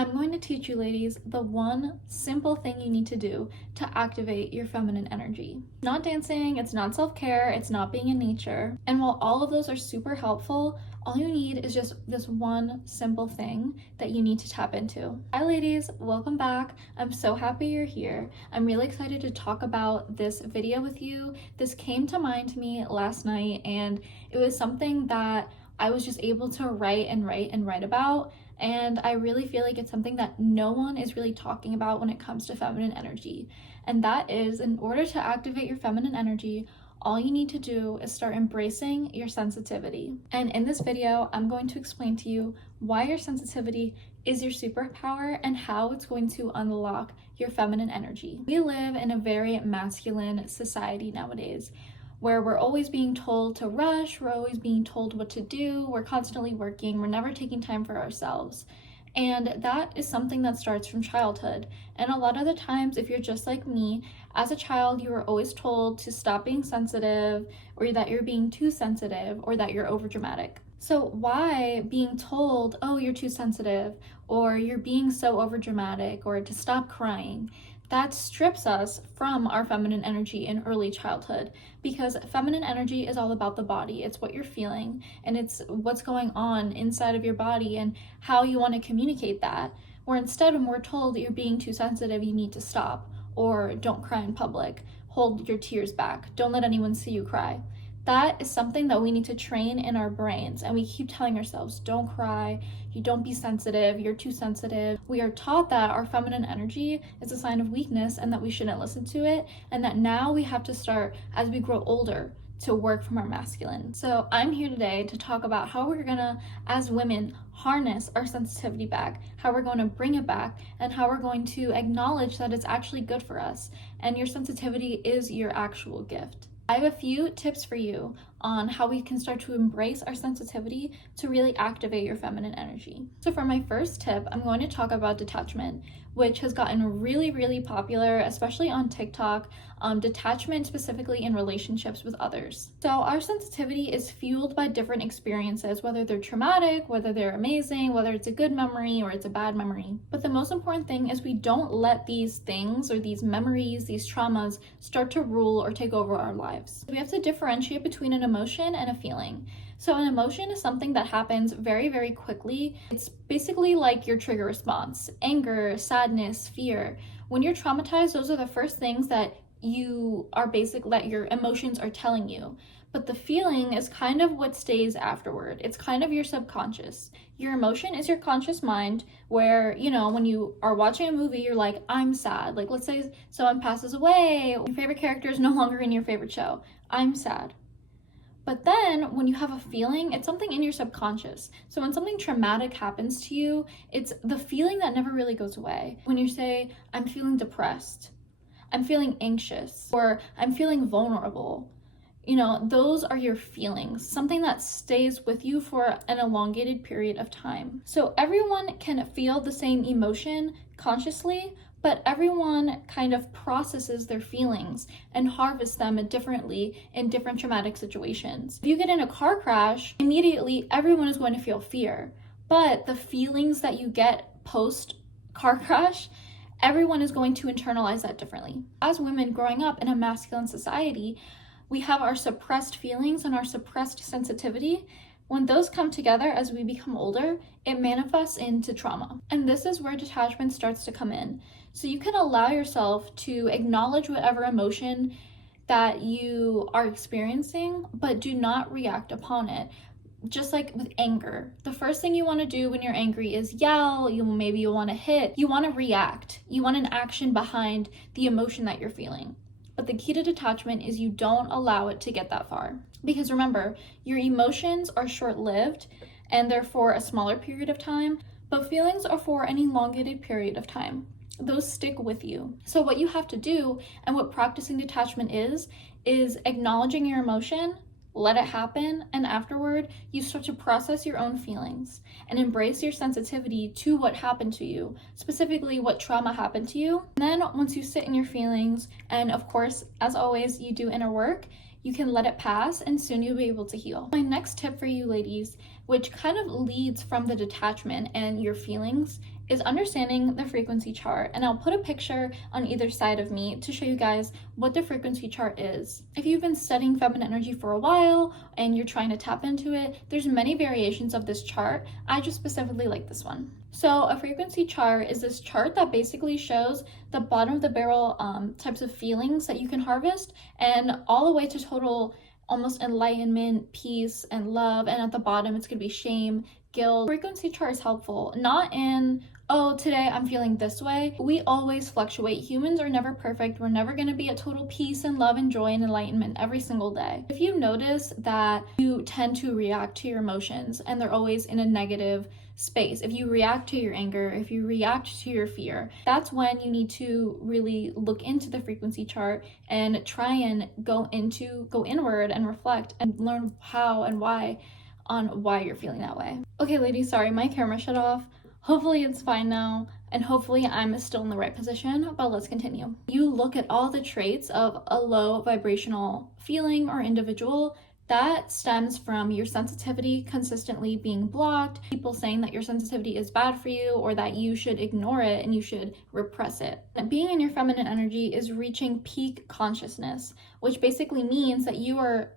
I'm going to teach you ladies the one simple thing you need to do to activate your feminine energy. Not dancing, it's not self-care, it's not being in nature. And while all of those are super helpful, all you need is just this one simple thing that you need to tap into. Hi ladies, welcome back. I'm so happy you're here. I'm really excited to talk about this video with you. This came to mind to me last night and it was something that I was just able to write about. And I really feel like it's something that no one is really talking about when it comes to feminine energy. And that is, in order to activate your feminine energy, all you need to do is start embracing your sensitivity. And in this video, I'm going to explain to you why your sensitivity is your superpower and how it's going to unlock your feminine energy. We live in a very masculine society nowadays, where we're always being told to rush, we're always being told what to do, we're constantly working, we're never taking time for ourselves. And that is something that starts from childhood. And a lot of the times, if you're just like me, as a child, you were always told to stop being sensitive, or that you're being too sensitive, or that you're overdramatic. So why being told, oh, you're too sensitive, or you're being so overdramatic, or to stop crying? That strips us from our feminine energy in early childhood, because feminine energy is all about the body. It's what you're feeling and it's what's going on inside of your body and how you want to communicate that. Where instead, when we're told that you're being too sensitive, you need to stop, or don't cry in public, hold your tears back, don't let anyone see you cry. That is something that we need to train in our brains, and we keep telling ourselves, don't cry, you don't be sensitive, you're too sensitive. We are taught that our feminine energy is a sign of weakness and that we shouldn't listen to it, and that now we have to start, as we grow older, to work from our masculine. So I'm here today to talk about how we're gonna, as women, harness our sensitivity back, how we're going to bring it back, and how we're going to acknowledge that it's actually good for us, and your sensitivity is your actual gift. I have a few tips for you on how we can start to embrace our sensitivity to really activate your feminine energy. So for my first tip, I'm going to talk about detachment, which has gotten really popular, especially on TikTok. Detachment specifically in relationships with others. So our sensitivity is fueled by different experiences, whether they're traumatic, whether they're amazing, whether it's a good memory or it's a bad memory. But the most important thing is we don't let these things or these memories, these traumas, start to rule or take over our lives. We have to differentiate between an emotion and a feeling. So an emotion is something that happens very quickly. It's basically like your trigger response: anger, sadness, fear. When you're traumatized, those are the first things that that your emotions are telling you. But the feeling is kind of what stays afterward. It's kind of your subconscious. Your emotion is your conscious mind, where, when you are watching a movie, you're like, I'm sad. Like, let's say someone passes away, your favorite character is no longer in your favorite show. I'm sad. But then when you have a feeling, it's something in your subconscious. So when something traumatic happens to you, it's the feeling that never really goes away. When you say, I'm feeling depressed, I'm feeling anxious, or I'm feeling vulnerable, those are your feelings, something that stays with you for an elongated period of time. So everyone can feel the same emotion consciously, but everyone kind of processes their feelings and harvests them differently in different traumatic situations. If you get in a car crash, immediately everyone is going to feel fear, but the feelings that you get post car crash, everyone is going to internalize that differently. As women growing up in a masculine society, we have our suppressed feelings and our suppressed sensitivity. When those come together as we become older, it manifests into trauma. And this is where detachment starts to come in. So you can allow yourself to acknowledge whatever emotion that you are experiencing, but do not react upon it. Just like with anger, the first thing you want to do when you're angry is yell, maybe you want to hit, you want to react, you want an action behind the emotion that you're feeling. But the key to detachment is you don't allow it to get that far. Because remember, your emotions are short-lived and they're for a smaller period of time, but feelings are for an elongated period of time. Those stick with you. So what you have to do, and what practicing detachment is acknowledging your emotion, let it happen, and afterward, you start to process your own feelings and embrace your sensitivity to what happened to you, specifically what trauma happened to you. And then once you sit in your feelings, and of course, as always, you do inner work, you can let it pass and soon you'll be able to heal. My next tip for you ladies which kind of leads from the detachment and your feelings, is understanding the frequency chart. And I'll put a picture on either side of me to show you guys what the frequency chart is. If you've been studying feminine energy for a while and you're trying to tap into it, there's many variations of this chart. I just specifically like this one. So a frequency chart is this chart that basically shows the bottom of the barrel types of feelings that you can harvest, and all the way to total almost enlightenment, peace, and love. And at the bottom, it's gonna be shame, guilt. Frequency chart is helpful, not in, oh, today I'm feeling this way. We always fluctuate. Humans are never perfect. We're never going to be at total peace and love and joy and enlightenment every single day. If you notice that you tend to react to your emotions and they're always in a negative space, if you react to your anger, if you react to your fear, that's when you need to really look into the frequency chart and try and go inward and reflect and learn how and why you're feeling that way. Okay, ladies, sorry, my camera shut off. Hopefully it's fine now, and hopefully I'm still in the right position, but let's continue. You look at all the traits of a low vibrational feeling or individual. That stems from your sensitivity consistently being blocked, people saying that your sensitivity is bad for you or that you should ignore it and you should repress it. And being in your feminine energy is reaching peak consciousness, which basically means that you are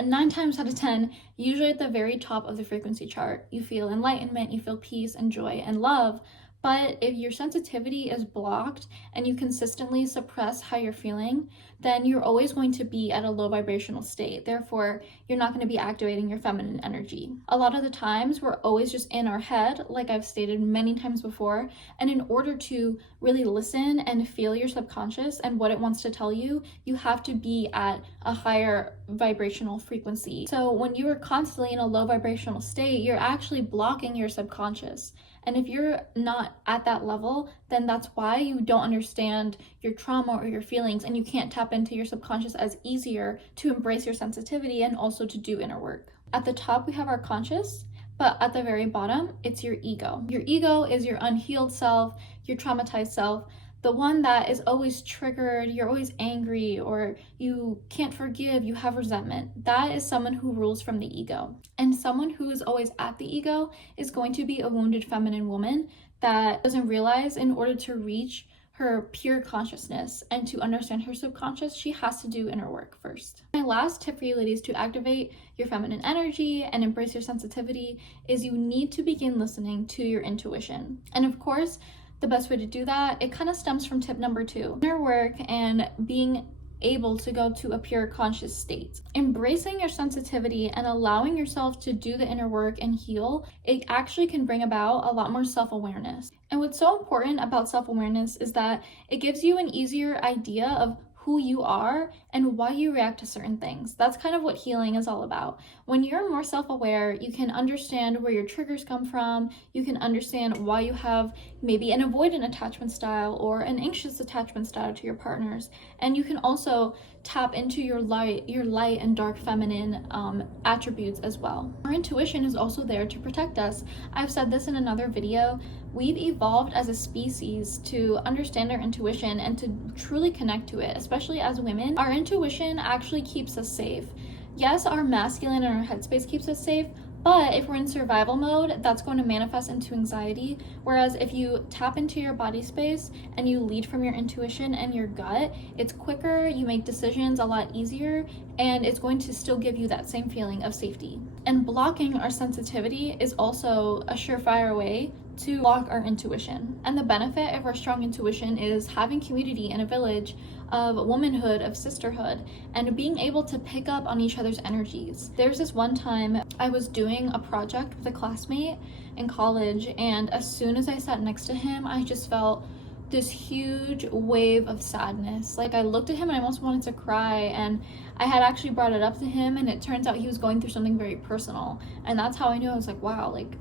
9 times out of 10, usually at the very top of the frequency chart. You feel enlightenment, you feel peace and joy and love. But if your sensitivity is blocked and you consistently suppress how you're feeling, then you're always going to be at a low vibrational state. Therefore, you're not going to be activating your feminine energy. A lot of the times, we're always just in our head, like I've stated many times before. And in order to really listen and feel your subconscious and what it wants to tell you, you have to be at a higher vibrational frequency. So when you are constantly in a low vibrational state, you're actually blocking your subconscious. And if you're not at that level, then that's why you don't understand your trauma or your feelings, and you can't tap into your subconscious as easier to embrace your sensitivity and also to do inner work. At the top, we have our conscious, but at the very bottom, it's your ego. Your ego is your unhealed self, your traumatized self, the one that is always triggered, you're always angry, or you can't forgive, you have resentment. That is someone who rules from the ego. And someone who is always at the ego is going to be a wounded feminine woman that doesn't realize in order to reach her pure consciousness and to understand her subconscious, she has to do inner work first. My last tip for you ladies to activate your feminine energy and embrace your sensitivity is you need to begin listening to your intuition. And of course, the best way to do that, it kind of stems from tip number 2, inner work and being able to go to a pure conscious state. Embracing your sensitivity and allowing yourself to do the inner work and heal, it actually can bring about a lot more self-awareness. And what's so important about self-awareness is that it gives you an easier idea of who you are and why you react to certain things. That's kind of what healing is all about. When you're more self-aware, you can understand where your triggers come from. You can understand why you have maybe an avoidant attachment style or an anxious attachment style to your partners. And you can also tap into your light and dark feminine attributes as well. Our intuition is also there to protect us. I've said this in another video. We've evolved as a species to understand our intuition and to truly connect to it, especially as women. Our intuition actually keeps us safe. Yes, our masculine and our headspace keeps us safe, but if we're in survival mode, that's going to manifest into anxiety. Whereas if you tap into your body space and you lead from your intuition and your gut, it's quicker, you make decisions a lot easier, and it's going to still give you that same feeling of safety. And blocking our sensitivity is also a surefire way to block our intuition. And the benefit of our strong intuition is having community in a village of womanhood, of sisterhood, and being able to pick up on each other's energies. There's this one time I was doing a project with a classmate in college, and as soon as I sat next to him, I just felt this huge wave of sadness. Like, I looked at him and I almost wanted to cry, and I had actually brought it up to him, and it turns out he was going through something very personal. And that's how I knew. I was like, wow, like,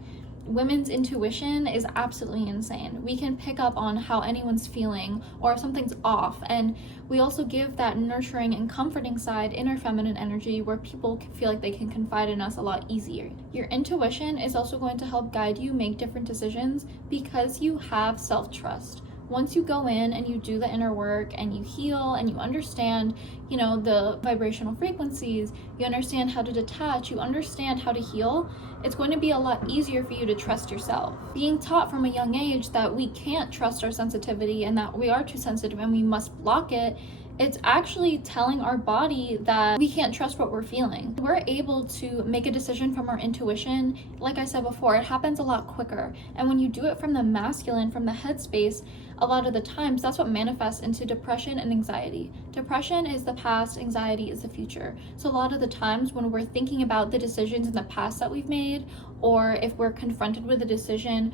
women's intuition is absolutely insane. We can pick up on how anyone's feeling or if something's off, and we also give that nurturing and comforting side in our feminine energy where people can feel like they can confide in us a lot easier. Your intuition is also going to help guide you make different decisions because you have self-trust. once you go in and you do the inner work and you heal and you understand, you know, the vibrational frequencies, you understand how to detach, you understand how to heal, it's going to be a lot easier for you to trust yourself. Being taught from a young age that we can't trust our sensitivity and that we are too sensitive and we must block it, it's actually telling our body that we can't trust what we're feeling. We're able to make a decision from our intuition. Like I said before, it happens a lot quicker. And when you do it from the masculine, from the headspace, a lot of the times that's what manifests into depression and anxiety. Depression is the past, anxiety is the future. So a lot of the times when we're thinking about the decisions in the past that we've made, or if we're confronted with a decision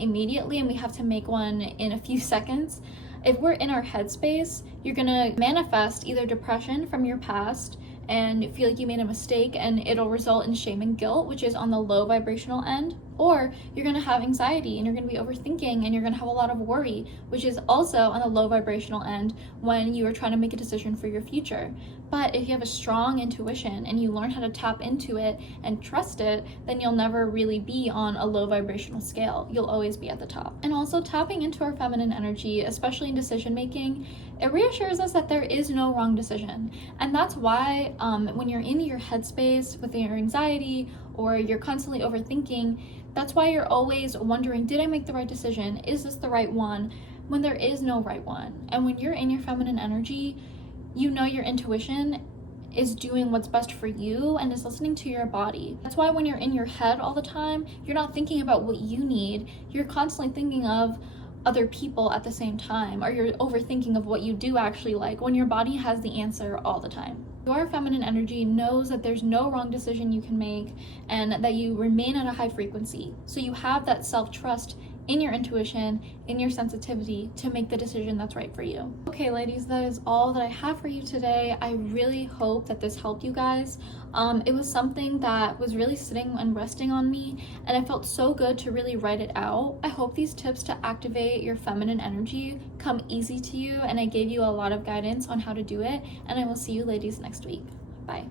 immediately and we have to make one in a few seconds, if we're in our headspace, you're gonna manifest either depression from your past and feel like you made a mistake and it'll result in shame and guilt, which is on the low vibrational end, or you're gonna have anxiety and you're gonna be overthinking and you're gonna have a lot of worry, which is also on the low vibrational end when you are trying to make a decision for your future. But if you have a strong intuition and you learn how to tap into it and trust it, then you'll never really be on a low vibrational scale. You'll always be at the top. And also tapping into our feminine energy, especially in decision making, it reassures us that there is no wrong decision. And that's why when you're in your headspace with your anxiety or you're constantly overthinking, that's why you're always wondering, did I make the right decision? Is this the right one? When there is no right one. And when you're in your feminine energy, you know your intuition is doing what's best for you and is listening to your body. That's why when you're in your head all the time, you're not thinking about what you need. You're constantly thinking of other people at the same time, or you're overthinking of what you do actually like when your body has the answer all the time. Your feminine energy knows that there's no wrong decision you can make and that you remain at a high frequency. So you have that self-trust in your intuition, in your sensitivity to make the decision that's right for you. Okay, ladies, that is all that I have for you today. I really hope that this helped you guys. It was something that was really sitting and resting on me, and it felt so good to really write it out. I hope these tips to activate your feminine energy come easy to you, and I gave you a lot of guidance on how to do it, and I will see you ladies next week. Bye.